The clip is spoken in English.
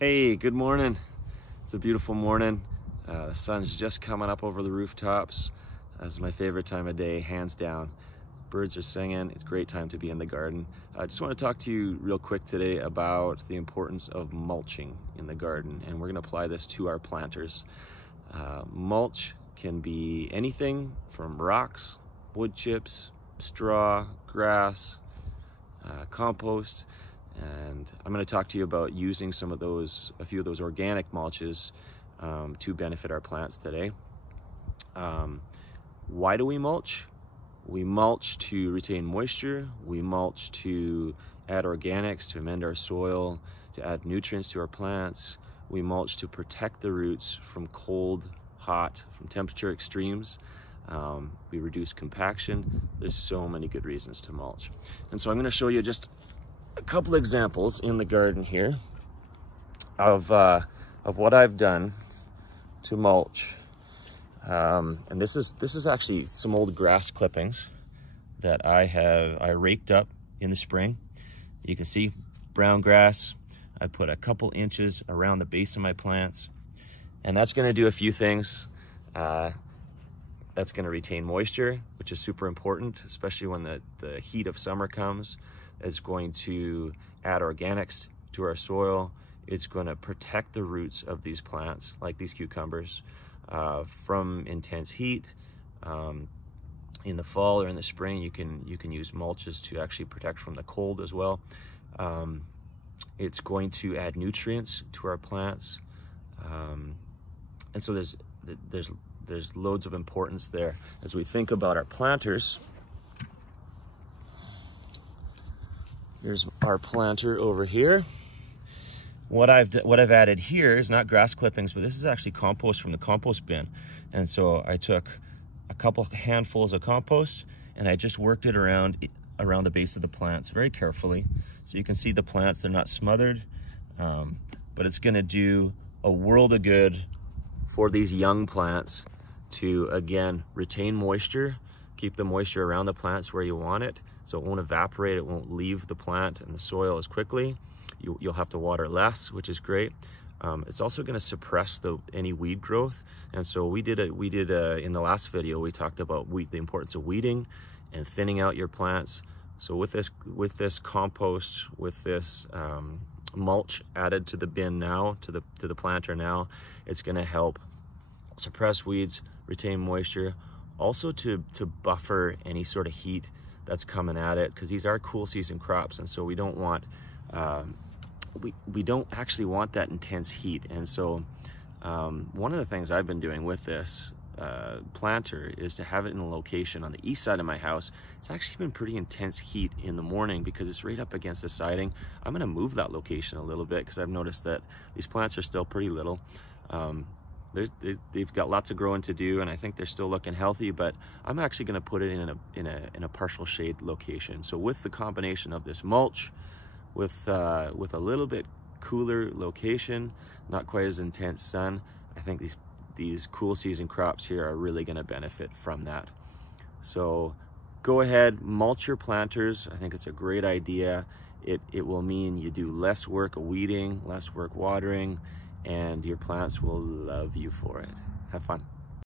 Hey, good morning. It's a beautiful morning. The sun's just coming up over the rooftops. That's my favorite time of day, hands down. Birds are singing. It's a great time to be in the garden. I just want to talk to you real quick today about the importance of mulching in the garden, and we're going to apply this to our planters. Mulch can be anything from rocks, wood chips, straw, grass, compost. And I'm going to talk to you about using a few of those organic mulches to benefit our plants today. Why do we mulch? We mulch to retain moisture. We mulch to add organics, to amend our soil, to add nutrients to our plants. We mulch to protect the roots from cold, hot, from temperature extremes. We reduce compaction. There's so many good reasons to mulch. And so I'm going to show you just a couple examples in the garden here of what I've done to mulch. And this is actually some old grass clippings that I raked up in the spring. You can see brown grass. I put a couple inches around the base of my plants, and that's going to do a few things. That's going to retain moisture, which is super important, especially when the heat of summer comes. It's going to add organics to our soil. It's going to protect the roots of these plants, like these cucumbers, from intense heat. In the fall or in the spring, you can use mulches to actually protect from the cold as well. It's going to add nutrients to our plants, and so there's loads of importance there as we think about our planters. Here's our planter over here. What I've added here is not grass clippings, but this is actually compost from the compost bin. And so I took a couple handfuls of compost and I just worked it around the base of the plants very carefully. So you can see the plants, they're not smothered, but it's gonna do a world of good for these young plants to, again, retain moisture, keep the moisture around the plants where you want it, so it won't evaporate, it won't leave the plant and the soil as quickly. You'll have to water less, which is great. It's also going to suppress any weed growth. And so we did in the last video, we talked about the importance of weeding and thinning out your plants. So with this compost, with this mulch added to the bin now, to the planter now, it's going to help suppress weeds, retain moisture, also to buffer any sort of heat that's coming at it, because these are cool season crops, and so we don't want we don't actually want that intense heat. And so one of the things I've been doing with this planter is to have it in a location on the east side of my house. It's actually been pretty intense heat in the morning because it's right up against the siding. I'm going to move that location a little bit because I've noticed that these plants are still pretty little. They've got lots of growing to do, and I think they're still looking healthy, but I'm actually going to put it in a partial shade location. So with the combination of this mulch, with a little bit cooler location, not quite as intense sun, I think these cool season crops here are really going to benefit from that. So go ahead, mulch your planters. I think it's a great idea. It will mean you do less work weeding, less work watering, and your plants will love you for it. Have fun.